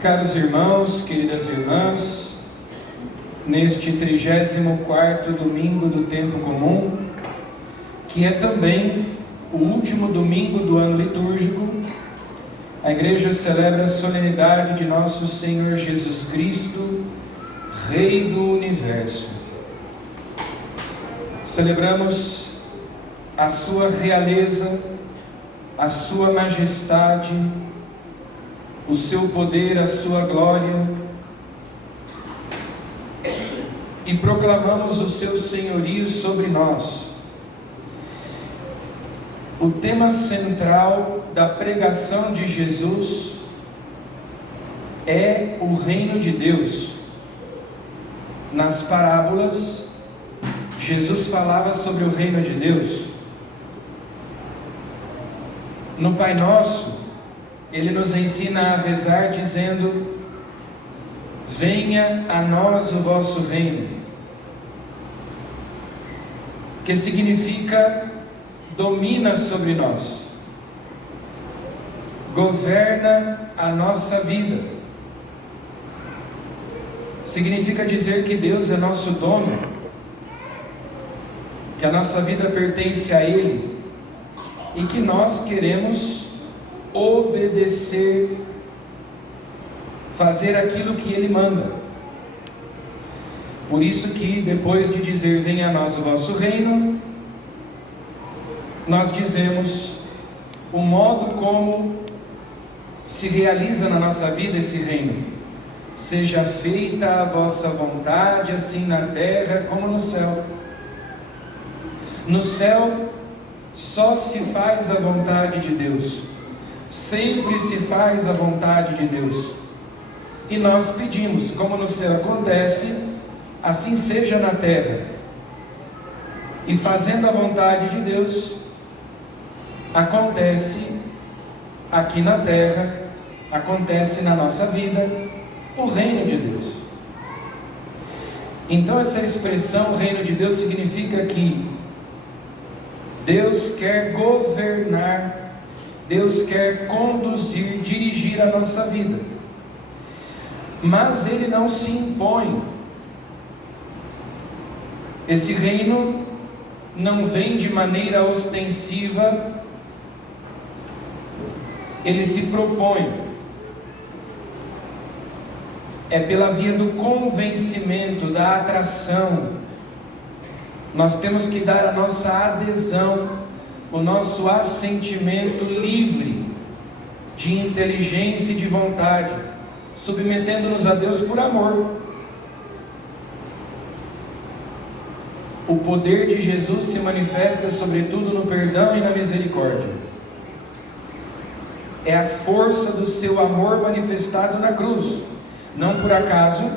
Caros irmãos, queridas irmãs, neste 34º domingo do tempo comum, que é também o último domingo do ano litúrgico, a Igreja celebra a solenidade de nosso Senhor Jesus Cristo, Rei do Universo. Celebramos a sua realeza, a sua majestade, o seu poder, a sua glória, e proclamamos o seu senhorio sobre nós. O tema central da pregação de Jesus é o reino de Deus. Nas parábolas, Jesus falava sobre o reino de Deus. No Pai Nosso, Ele nos ensina a rezar dizendo: venha a nós o vosso reino, que significa domina sobre nós, governa a nossa vida. Significa dizer que Deus é nosso dono, que a nossa vida pertence a Ele e que nós queremos obedecer, fazer aquilo que Ele manda. Por isso que depois de dizer venha a nós o vosso reino, nós dizemos o modo como se realiza na nossa vida esse reino: seja feita a vossa vontade, assim na terra como no céu. No céu só se faz a vontade de Deus, sempre se faz a vontade de Deus, e nós pedimos, como no céu acontece, assim seja na terra. E fazendo a vontade de Deus, acontece aqui na terra, acontece na nossa vida o reino de Deus. Então essa expressão reino de Deus significa que Deus quer governar, Deus quer conduzir, dirigir a nossa vida, mas Ele não se impõe. Esse reino não vem de maneira ostensiva, Ele se propõe. É pela via do convencimento, da atração. Nós temos que dar a nossa adesão, o nosso assentimento livre de inteligência e de vontade, submetendo-nos a Deus por amor. O poder de Jesus se manifesta sobretudo no perdão e na misericórdia. É a força do seu amor manifestado na cruz. Não por acaso,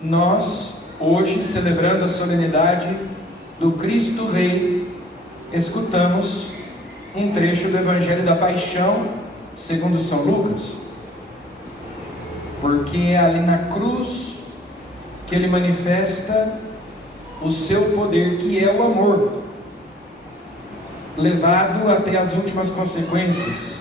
nós, hoje, celebrando a solenidade do Cristo Rei, escutamos um trecho do Evangelho da Paixão, segundo São Lucas, porque é ali na cruz que Ele manifesta o seu poder, que é o amor, levado até as últimas consequências.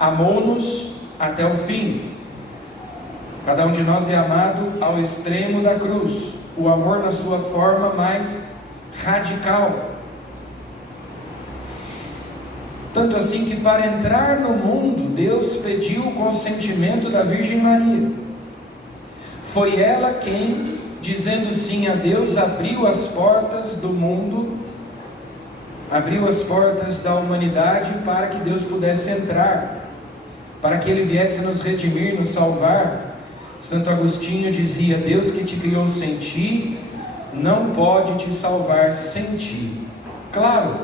Amou-nos até o fim. Cada um de nós é amado ao extremo da cruz, o amor na sua forma mais radical. Tanto assim que para entrar no mundo, Deus pediu o consentimento da Virgem Maria. Foi ela quem, dizendo sim a Deus, abriu as portas do mundo, abriu as portas da humanidade para que Deus pudesse entrar, para que Ele viesse nos redimir, nos salvar. Santo Agostinho dizia: Deus que te criou sem ti, não pode te salvar sem ti. Claro,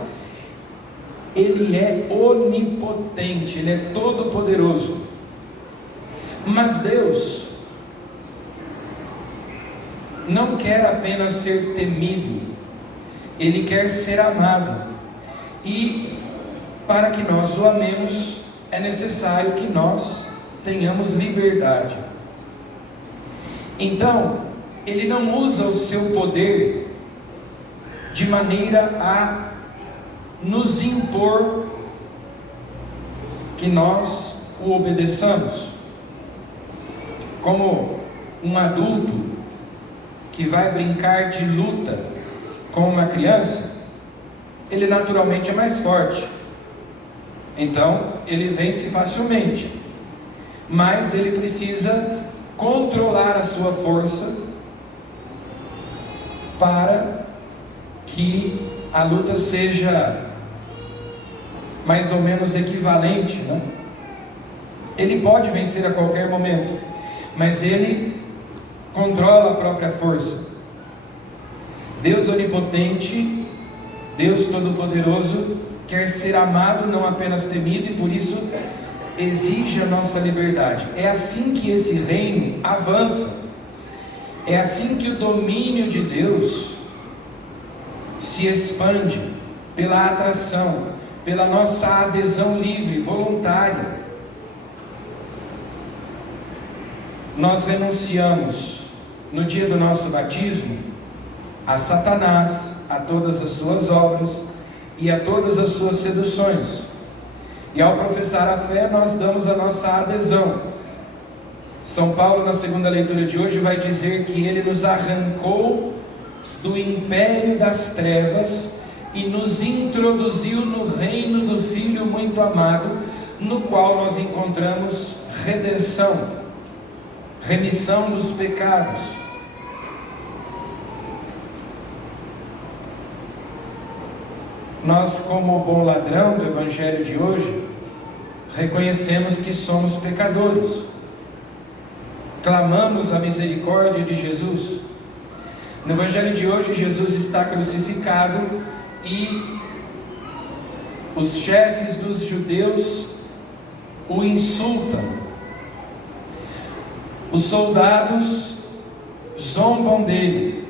Ele é onipotente, Ele é todo poderoso, mas Deus não quer apenas ser temido, Ele quer ser amado, e para que nós o amemos, é necessário que nós tenhamos liberdade. Então, Ele não usa o seu poder de maneira a nos impor que nós o obedeçamos. como um adulto que vai brincar de luta com uma criança, ele naturalmente é mais forte, então ele vence facilmente, mas ele precisa controlar a sua força para que a luta seja mais ou menos equivalente, né? Ele pode vencer a qualquer momento, mas ele controla a própria força. Deus onipotente, Deus todo-poderoso, quer ser amado, não apenas temido, e por isso exige a nossa liberdade. É assim que esse reino avança, é assim que o domínio de Deus se expande, pela atração, pela nossa adesão livre, voluntária. Nós renunciamos no dia do nosso batismo a Satanás, a todas as suas obras e a todas as suas seduções, e ao professar a fé nós damos a nossa adesão. São Paulo, na segunda leitura de hoje, vai dizer que ele nos arrancou do império das trevas e nos introduziu no reino do Filho muito amado, no qual nós encontramos redenção, remissão dos pecados. Nós, como bom ladrão do Evangelho de hoje, reconhecemos que somos pecadores, clamamos a misericórdia de Jesus. No Evangelho de hoje, Jesus está crucificado e os chefes dos judeus o insultam. Os soldados zombam dele.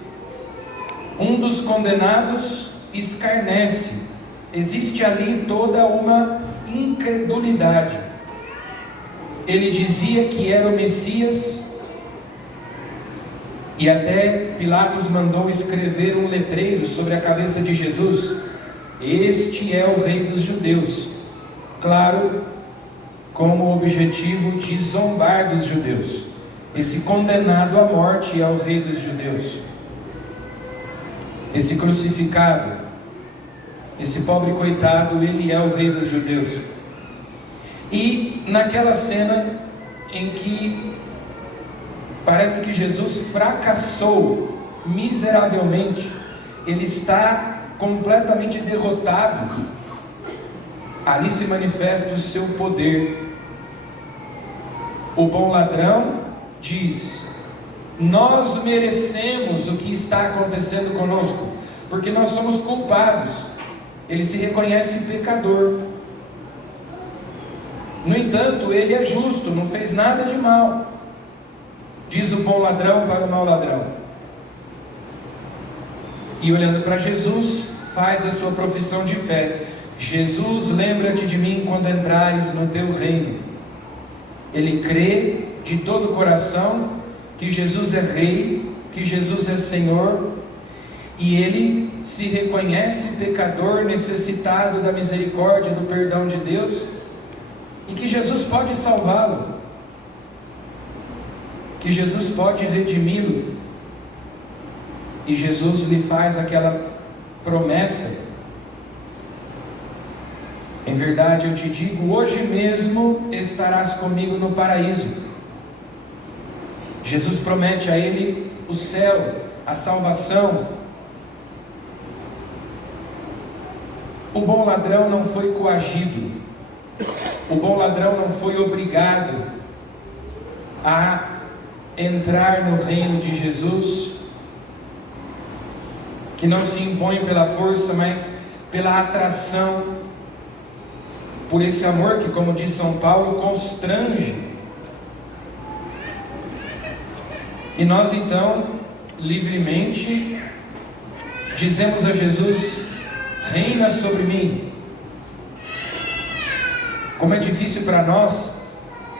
Um dos condenados escarnece. Existe ali toda uma incredulidade. Ele dizia que era o Messias, e até Pilatos mandou escrever um letreiro sobre a cabeça de Jesus: este é o Rei dos Judeus. Claro, com o objetivo de zombar dos judeus. Esse condenado à morte é o Rei dos Judeus. Esse crucificado, esse pobre coitado, ele é o Rei dos Judeus. E naquela cena em que parece que Jesus fracassou miseravelmente, ele está completamente derrotado, ali se manifesta o seu poder. O bom ladrão diz: nós merecemos o que está acontecendo conosco, porque nós somos culpados. Ele se reconhece pecador. No entanto, ele é justo, não fez nada de mal, diz o bom ladrão para o mau ladrão. E olhando para Jesus, faz a sua profissão de fé: Jesus, lembra-te de mim quando entrares no teu reino. Ele crê de todo o coração que Jesus é Rei, que Jesus é Senhor, e ele se reconhece pecador, necessitado da misericórdia, do perdão de Deus, e que Jesus pode salvá-lo, que Jesus pode redimi-lo. E Jesus lhe faz aquela promessa: em verdade eu te digo, hoje mesmo estarás comigo no paraíso. Jesus promete a ele o céu, a salvação. O bom ladrão não foi coagido, o bom ladrão não foi obrigado a entrar no reino de Jesus, que não se impõe pela força, mas pela atração, por esse amor que, como diz São Paulo, constrange. E nós então, livremente, dizemos a Jesus: reina sobre mim. Como é difícil para nós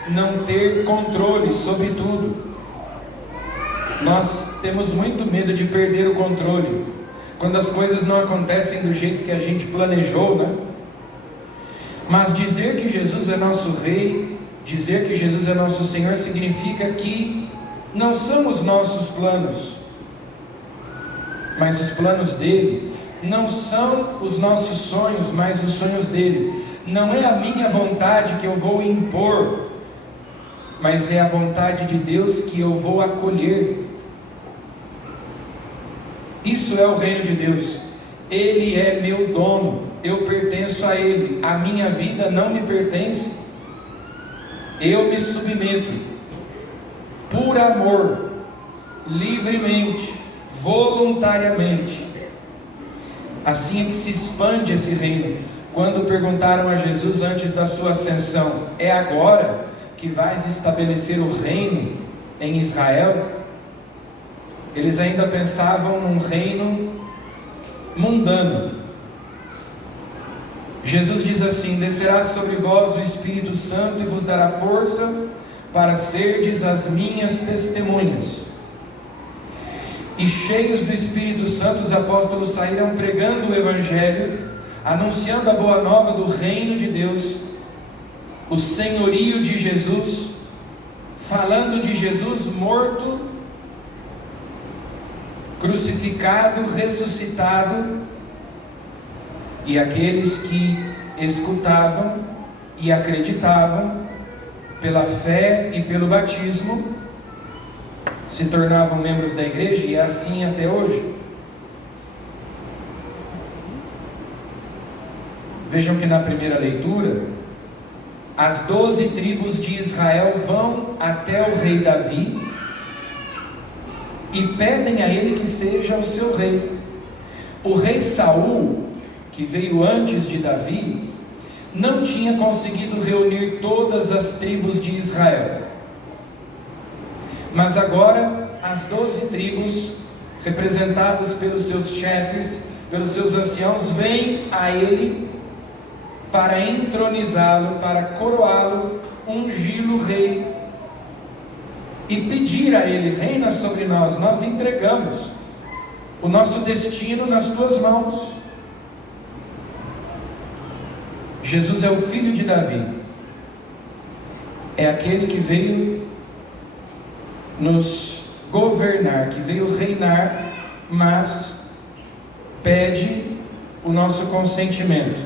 não ter controle sobre tudo. Nós temos muito medo de perder o controle quando as coisas não acontecem do jeito que a gente planejou, né? Mas dizer que Jesus é nosso Rei, dizer que Jesus é nosso Senhor, significa que não são os nossos planos, mas os planos dele. Não são os nossos sonhos, mas os sonhos dele. Não é a minha vontade que eu vou impor, mas é a vontade de Deus que eu vou acolher. Isso é o reino de Deus. Ele é meu dono, eu pertenço a Ele, a minha vida não me pertence. Eu me submeto, por amor, livremente, voluntariamente. Assim é que se expande esse reino. Quando perguntaram a Jesus antes da sua ascensão: é agora que vais estabelecer o reino em Israel? Eles ainda pensavam num reino mundano. Jesus diz assim: descerá sobre vós o Espírito Santo e vos dará força para serdes as minhas testemunhas. E cheios do Espírito Santo, os apóstolos saíram pregando o Evangelho, anunciando a boa nova do reino de Deus, o senhorio de Jesus, falando de Jesus morto, crucificado, ressuscitado, e aqueles que escutavam e acreditavam pela fé e pelo batismo se tornavam membros da igreja, e é assim até hoje. Vejam que na primeira leitura, as 12 tribos de Israel vão até o rei Davi e pedem a ele que seja o seu rei. O rei Saul, que veio antes de Davi, não tinha conseguido reunir todas as tribos de Israel. Mas agora as 12 tribos, representadas pelos seus chefes, pelos seus anciãos, vêm a ele para entronizá-lo, para coroá-lo, ungí-lo rei e pedir a ele: reina sobre nós, nós entregamos o nosso destino nas tuas mãos. Jesus é o filho de Davi, é aquele que veio nos governar, que veio reinar, mas pede o nosso consentimento,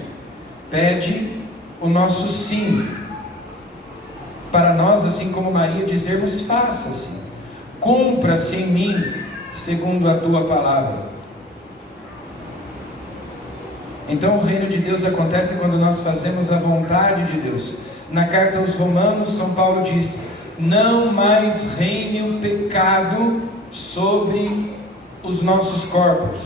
pede o nosso sim, para nós, assim como Maria, dizermos: faça-se, cumpra-se em mim, segundo a tua palavra. Então o reino de Deus acontece quando nós fazemos a vontade de Deus. Na carta aos Romanos, São Paulo diz: não mais reine o pecado sobre os nossos corpos.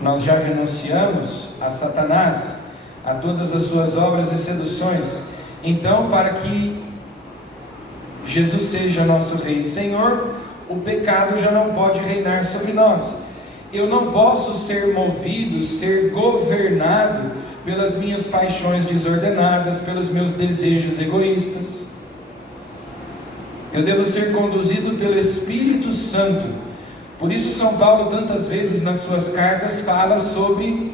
Nós já renunciamos a Satanás, a todas as suas obras e seduções. Então, para que Jesus seja nosso Rei e Senhor, o pecado já não pode reinar sobre nós. Eu não posso ser movido, ser governado pelas minhas paixões desordenadas, pelos meus desejos egoístas. Eu devo ser conduzido pelo Espírito Santo. Por isso São Paulo tantas vezes nas suas cartas fala sobre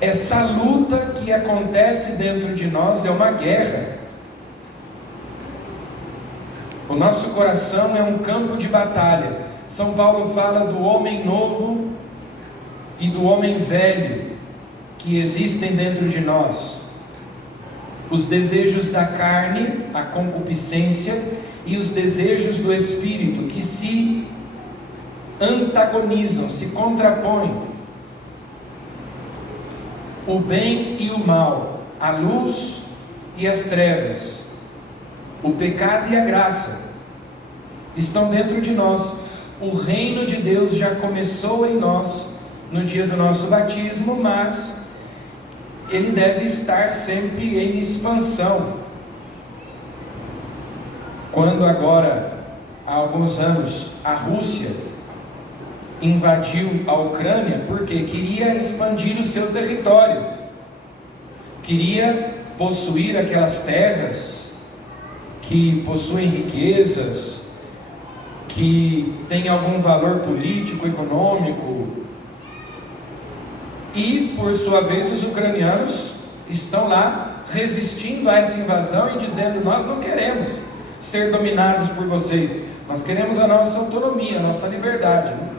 essa luta que acontece dentro de nós. É uma guerra. O nosso coração é um campo de batalha. São Paulo fala do homem novo e do homem velho que existem dentro de nós. Os desejos da carne, a concupiscência, e os desejos do Espírito, que se antagonizam, se contrapõem. O bem e o mal, a luz e as trevas, o pecado e a graça, estão dentro de nós. O reino de Deus já começou em nós no dia do nosso batismo, mas ele deve estar sempre em expansão. Quando agora, há alguns anos, a Rússia invadiu a Ucrânia, porque queria expandir o seu território, queria possuir aquelas terras que possuem riquezas, que têm algum valor político, econômico, e por sua vez os ucranianos estão lá resistindo a essa invasão e dizendo: nós não queremos, ser dominados por vocês. Nós queremos a nossa autonomia, a nossa liberdade, né?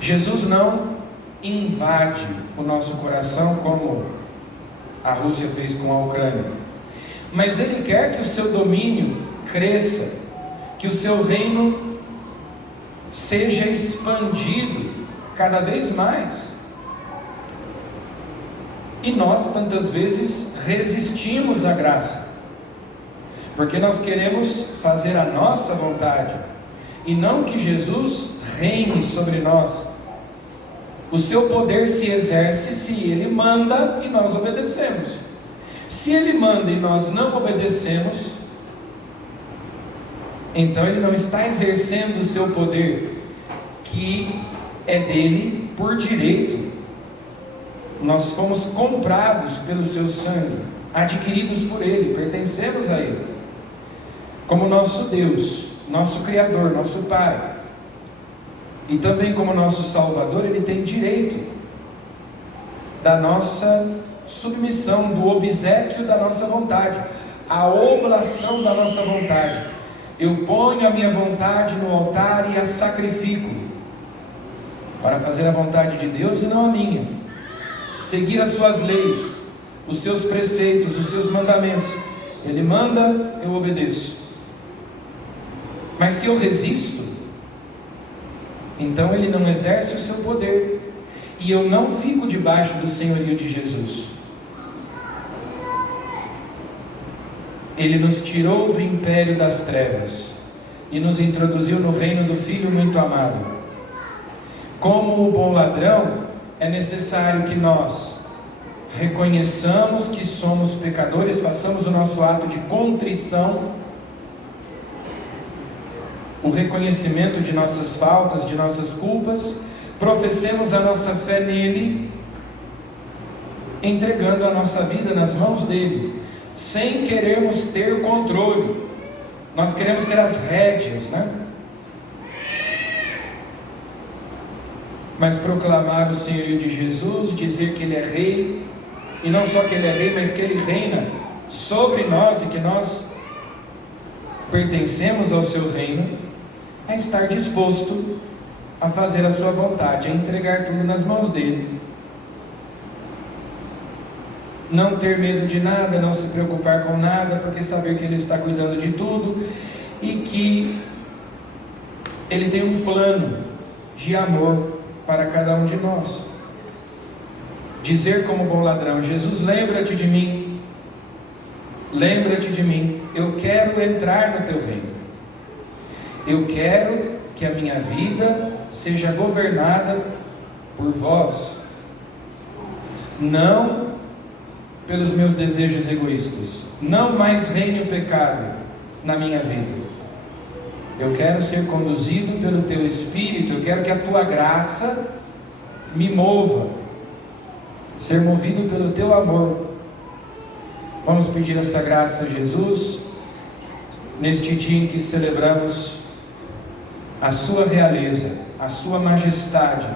Jesus não invade o nosso coração como a Rússia fez com a Ucrânia, mas Ele quer que o seu domínio cresça, que o seu reino seja expandido cada vez mais. E nós tantas vezes resistimos à graça, porque nós queremos fazer a nossa vontade, e não que Jesus reine sobre nós. O seu poder se exerce se Ele manda e nós obedecemos. Se Ele manda e nós não obedecemos, então Ele não está exercendo o seu poder, que é dele por direito. Nós fomos comprados pelo seu sangue, adquiridos por Ele, pertencemos a Ele, como nosso Deus, nosso Criador, nosso Pai. E também como nosso Salvador, Ele tem direito da nossa submissão, do obséquio da nossa vontade, a oblação da nossa vontade. Eu ponho a minha vontade no altar e a sacrifico, para fazer a vontade de Deus e não a minha, seguir as suas leis, os seus preceitos, os seus mandamentos. Ele manda, eu obedeço. Mas se eu resisto, então Ele não exerce o seu poder, e eu não fico debaixo do senhorio de Jesus. Ele nos tirou do império das trevas e nos introduziu no reino do Filho muito amado. Como o bom ladrão, é necessário que nós reconheçamos que somos pecadores, façamos o nosso ato de contrição, o reconhecimento de nossas faltas, de nossas culpas, professemos a nossa fé nele, entregando a nossa vida nas mãos dele, sem querermos ter controle. Nós queremos ter as rédeas, né? Mas proclamar o senhorio de Jesus, dizer que Ele é Rei, e não só que Ele é Rei, mas que Ele reina sobre nós e que nós pertencemos ao seu reino, é estar disposto a fazer a sua vontade, a entregar tudo nas mãos dele. Não ter medo de nada, não se preocupar com nada, porque saber que Ele está cuidando de tudo e que Ele tem um plano de amor para cada um de nós. Dizer como bom ladrão: Jesus, lembra-te de mim, lembra-te de mim, eu quero entrar no teu reino, eu quero que a minha vida seja governada por vós, não pelos meus desejos egoístas. Não mais reine o pecado na minha vida. Eu quero ser conduzido pelo teu Espírito, eu quero que a tua graça me mova, ser movido pelo teu amor. Vamos pedir essa graça a Jesus, neste dia em que celebramos a sua realeza, a sua majestade,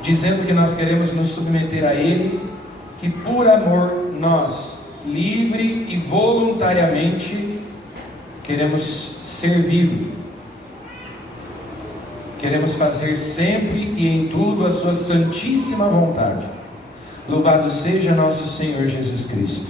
dizendo que nós queremos nos submeter a Ele, que por amor nós, livre e voluntariamente, queremos servi-lo, queremos fazer sempre e em tudo a sua santíssima vontade. Louvado seja nosso Senhor Jesus Cristo.